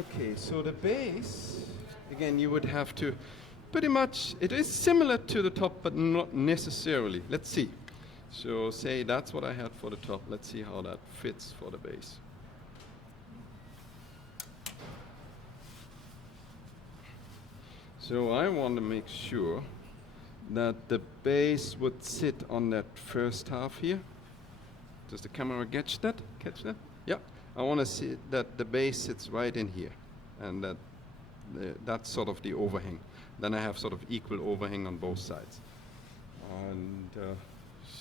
Okay, so the base, again, you would have to pretty much, it is similar to the top, but not necessarily. Let's see. So say that's what I had for the top. Let's see how that fits for the base. So I want to make sure that the base would sit on that first half here. Does the camera catch that? Yeah. I want to see that the base sits right in here, and that that's sort of the overhang. Then I have sort of equal overhang on both sides. And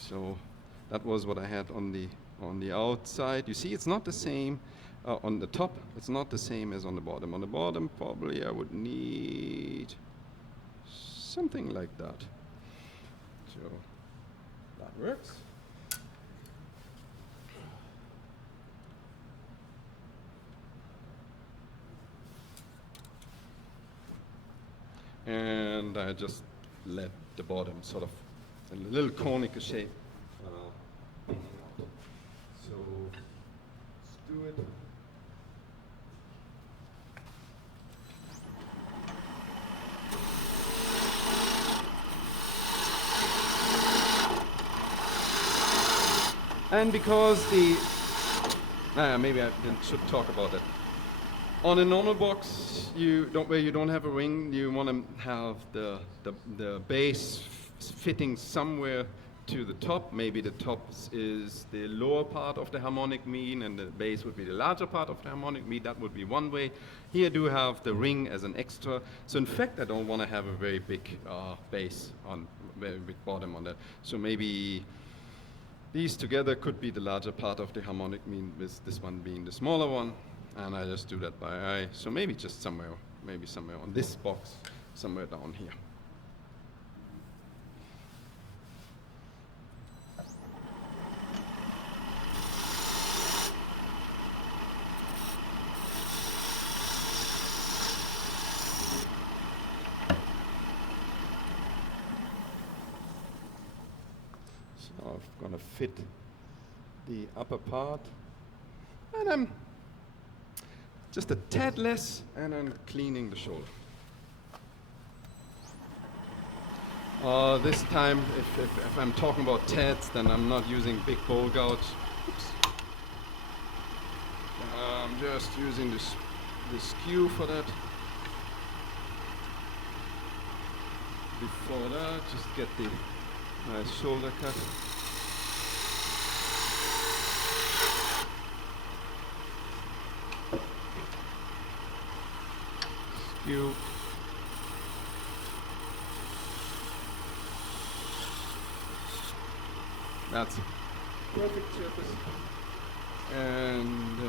so that was what I had on the outside. You see, it's not the same on the top. It's not the same as on the bottom. On the bottom, probably I would need something like that. So that works. And I just let the bottom sort of a little conical shape. So let's do it. And because maybe I should talk about that. On a normal box, where you don't have a ring, you want to have the base fitting somewhere to the top. Maybe the top is the lower part of the harmonic mean, and the base would be the larger part of the harmonic mean. That would be one way. Here I do have the ring as an extra. So in fact, I don't want to have a very big base on, very big bottom on that. So maybe these together could be the larger part of the harmonic mean, with this one being the smaller one. And I just do that by eye. So maybe just somewhere on this box, somewhere down here. So I'm going to fit the upper part. And I'm just a tad less, and I'm cleaning the shoulder. This time, if I'm talking about tads, then I'm not using big bowl gouge. Oops. I'm just using this skew for that. Before that, just get the nice shoulder cut. Skew. That's a perfect surface. And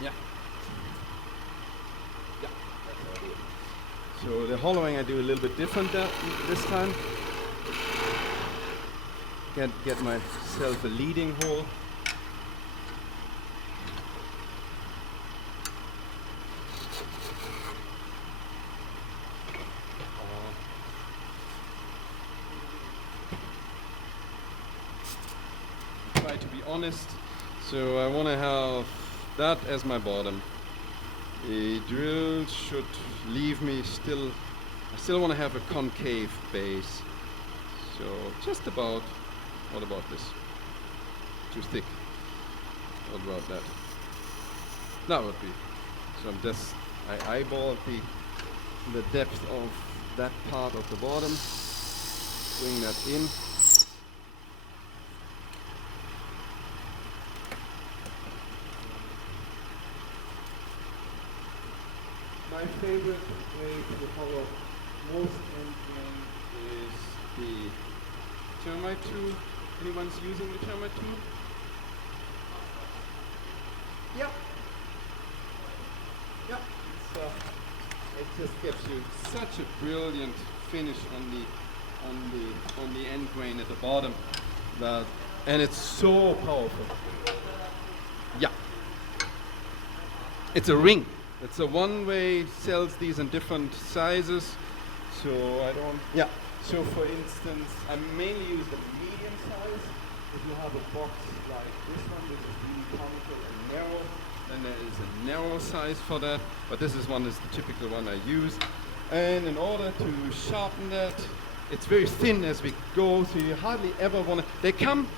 yeah, that's how I do it. So the hollowing I do a little bit different this time. Get myself a leading hole. Try to be honest. So I want to have that as my bottom. The drill should leave me still. I still want to have a concave base. So just about. What about this? Too thick. What about that? That would be. So I eyeball the depth of that part of the bottom. Bring that in. My favorite way to hollow most end grain is the termite tool. Anyone's using the termite tool? Yep. Yep. It just gives you such a brilliant finish on the end grain at the bottom, and it's so powerful. Yeah. It's a ring. It's a one-way, sells these in different sizes. So I don't. Yeah. So for instance, I mainly use the medium size. If you have a box like this one, which is really conical and narrow, Then there is a narrow size for that, but this one is the typical one I use. And in order to sharpen that, it's very thin as we go, so you hardly ever want to. They come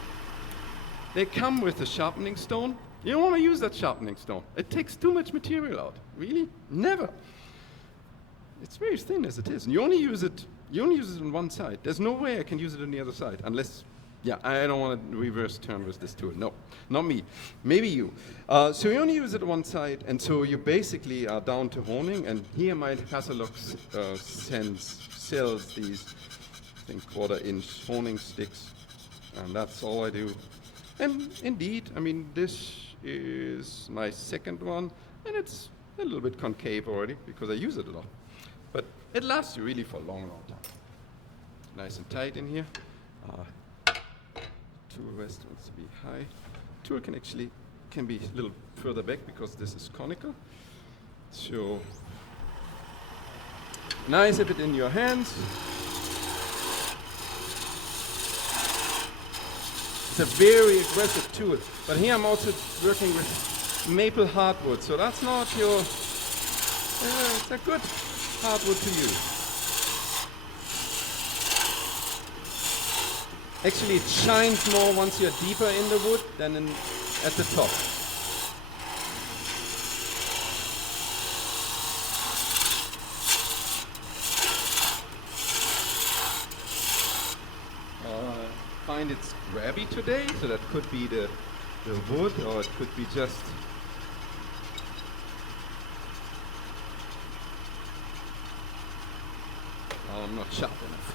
with a sharpening stone. You don't want to use that sharpening stone. It takes too much material out. Really? Never. It's very thin as it is, and you only use it on one side. There's no way I can use it on the other side, unless, yeah, I don't want to reverse turn with this tool. No, not me. Maybe you. So you only use it on one side, and so you basically are down to honing, and here my catalog sells these, I think, 1/4-inch honing sticks, and that's all I do. And indeed, I mean, this is my second one, and it's a little bit concave already, because I use it a lot. But it lasts you really for a long, long time. Nice and tight in here. Tool rest wants to be high. Tool can be a little further back because this is conical. So nice have it in your hands. It's a very aggressive tool, but here I'm also working with maple hardwood, so that's not your. It's a good hardwood to use. Actually, it shines more once you're deeper in the wood than at the top. Find it's grabby today, so that could be the wood, or it could be just. Oh, I'm not sharp enough.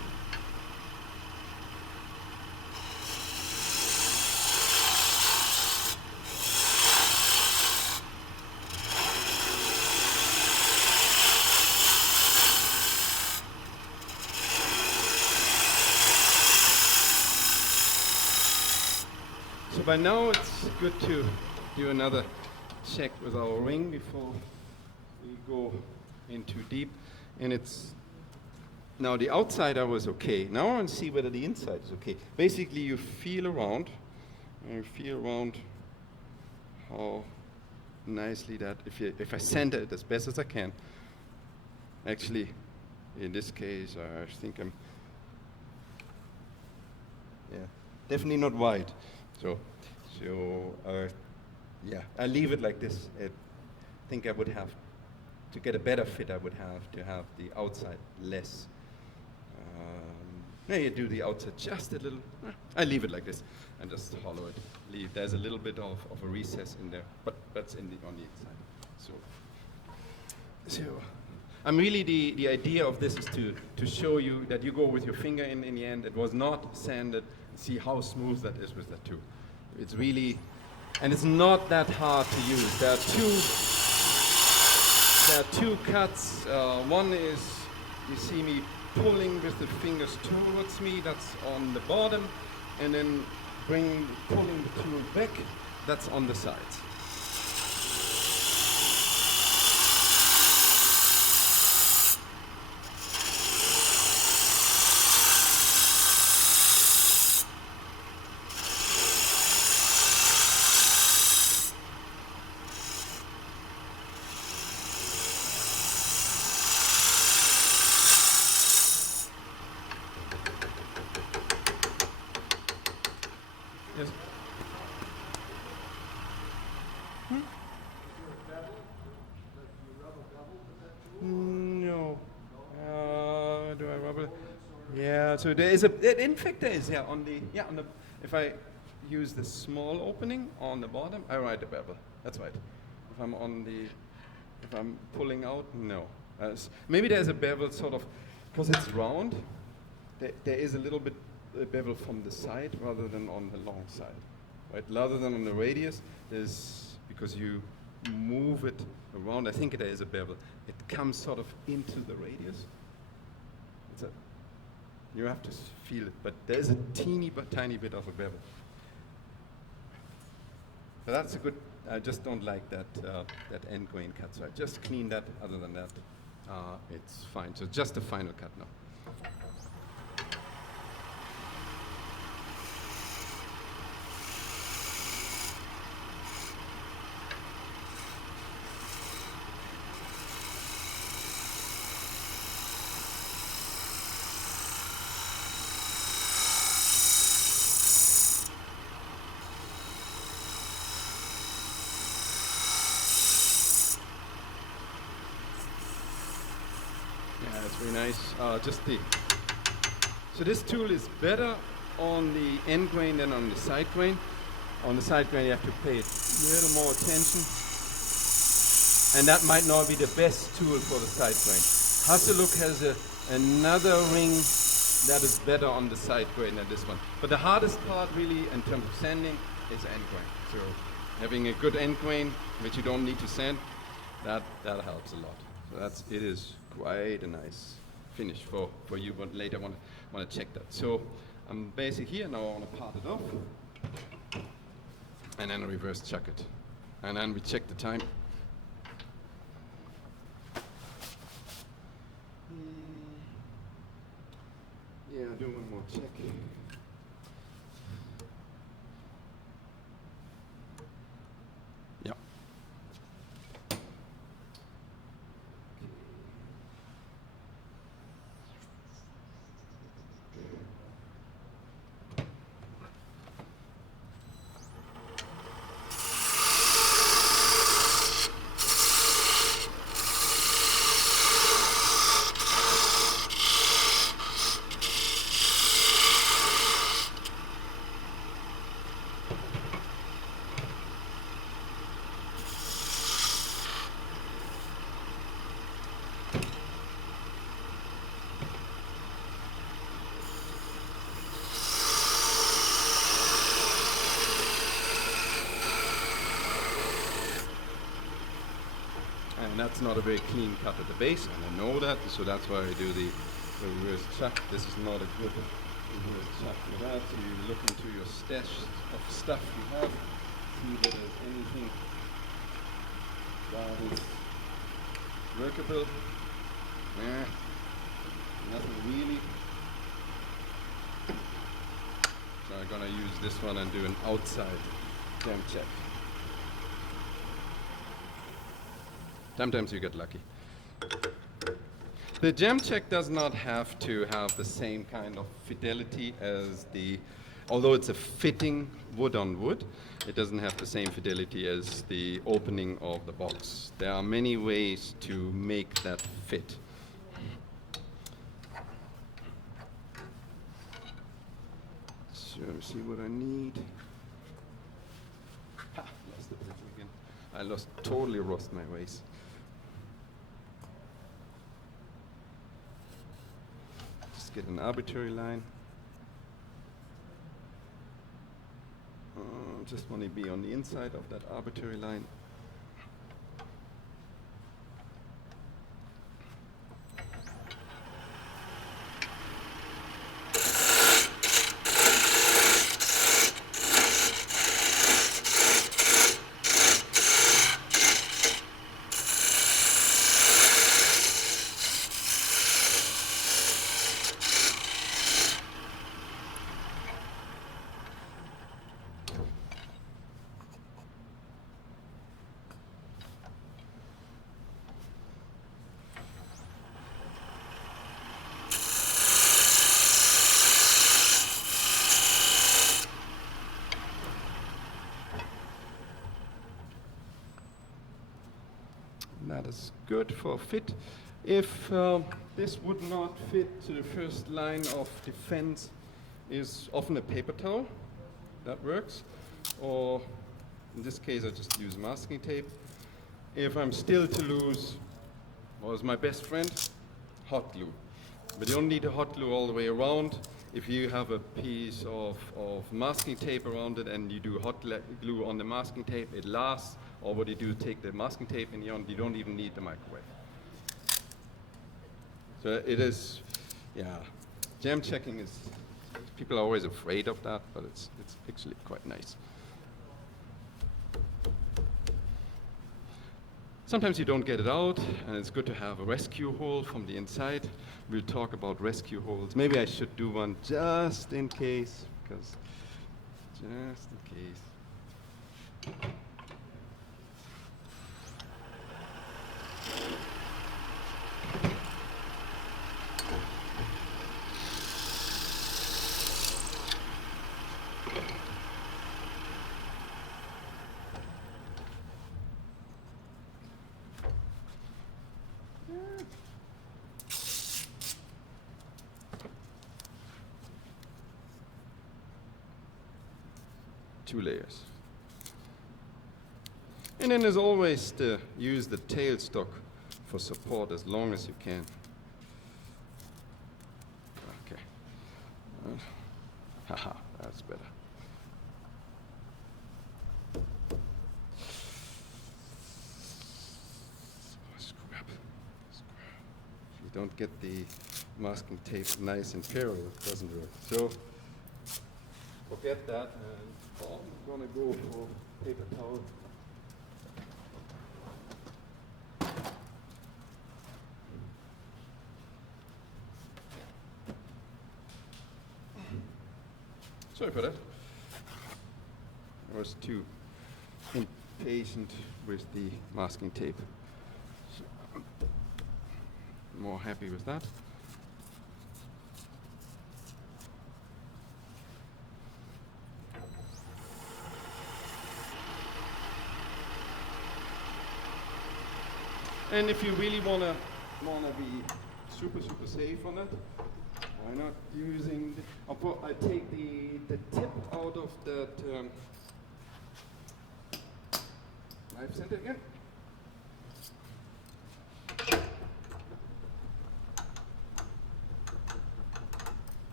So by now it's good to do another check with our ring before we go in too deep. And it's now the outside I was okay. Now I want to see whether the inside is okay. Basically you feel around, and you feel around how nicely that, if I center it as best as I can. Actually, in this case, I think I'm, definitely not wide. So yeah, I leave it like this. I think I would have, to get a better fit, I would have to have the outside less. Now you do the outside just a little. I leave it like this and just hollow it. There's a little bit of a recess in there, but that's on the inside. So I'm really, the idea of this is to show you that you go with your finger in the end. It was not sanded. See how smooth that is with that tool. It's really, and it's not that hard to use. There are two cuts. One is, you see me pulling with the fingers towards me, that's on the bottom, and then pulling the tool back, that's on the sides. Yes. No. Do I rub it? Yeah. So there is in fact there is on the if I use the small opening on the bottom, I write a bevel. That's right. If I'm pulling out, no. Maybe there's a bevel sort of because it's round. There is a little bit bevel from the side rather than on the long side, right? Rather than on the radius, there's, because you move it around, I think there is a bevel. It comes sort of into the radius. You have to feel it, but there is a tiny bit of a bevel. But that's a good, I just don't like that end grain cut, so I just clean that. Other than that, it's fine. So just the final cut now. Very nice. So this tool is better on the end grain than on the side grain. On the side grain you have to pay a little more attention. And that might not be the best tool for the side grain. Hasselhoek has another ring that is better on the side grain than this one. But the hardest part really in terms of sanding is end grain. So having a good end grain, which you don't need to sand, that helps a lot. So it is quite a nice finish for you, but later want to check that. So I'm basically here, now I want to part it off, and then reverse chuck it. And then we check the time. Yeah, I'll do one more check. Yep. And that's not a very clean cut at the base, and I know that, so that's why I do the reverse chuck. This is not a good reverse chuck for that. So you look into your stash of stuff you have, see if there's anything that is workable. Nah, nothing really. So I'm gonna use this one and do an outside jam check. Sometimes you get lucky. The jam check does not have to have the same kind of fidelity as although it's a fitting wood on wood, it doesn't have the same fidelity as the opening of the box. There are many ways to make that fit. So let me see what I need. Ha, lost the picture again. I totally lost my ways. Get an arbitrary line. Just want to be on the inside of that arbitrary line. That is good for fit. If this would not fit to the first line of defense, is often a paper towel. That works. Or in this case, I just use masking tape. If I'm still to lose, what is my best friend? Hot glue. But you don't need a hot glue all the way around. If you have a piece of masking tape around it and you do hot glue on the masking tape, it lasts. Or what you do, take the masking tape and you don't even need the microwave. So it is, yeah, jam checking is, people are always afraid of that, but it's actually quite nice. Sometimes you don't get it out, and it's good to have a rescue hole from the inside. We'll talk about rescue holes. Maybe I should do one just in case, because just in case. 2 layers. And then as always, use the tailstock for support as long as you can. Okay. Haha, that's better. Scrap. If you don't get the masking tape nice and parallel, it doesn't work. So forget that, and I'm gonna go for paper towel. Sorry for that. I was too impatient with the masking tape. So I'm more happy with that. And if you really wanna be super safe on it, why not using? I take the tip out of that knife center again.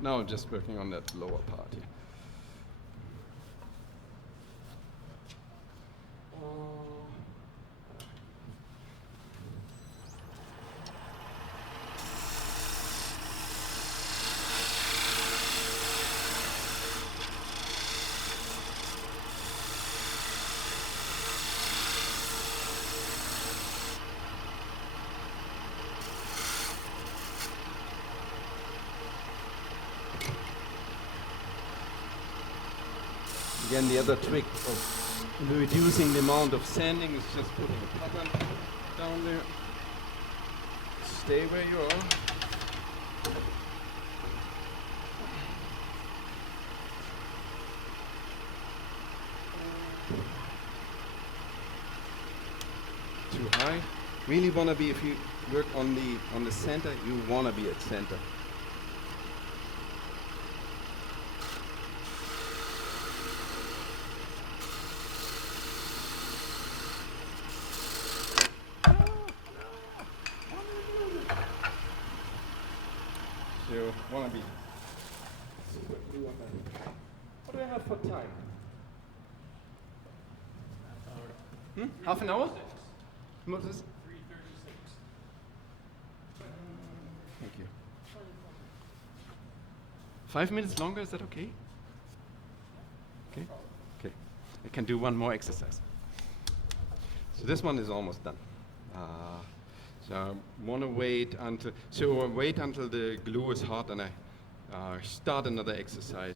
Now I'm just working on that lower part here. Again, the other trick of reducing the amount of sanding is just putting a pattern down there. Stay where you are. Too high. Really want to be, if you work on the center, you want to be at center. So, want to be super clear on that. What do I have for time? Half an hour? What is 3:36. Thank you. 5 minutes longer, is that okay? Okay? Okay. I can do one more exercise. So this one is almost done. So I want to wait until the glue is hot, and I start another exercise.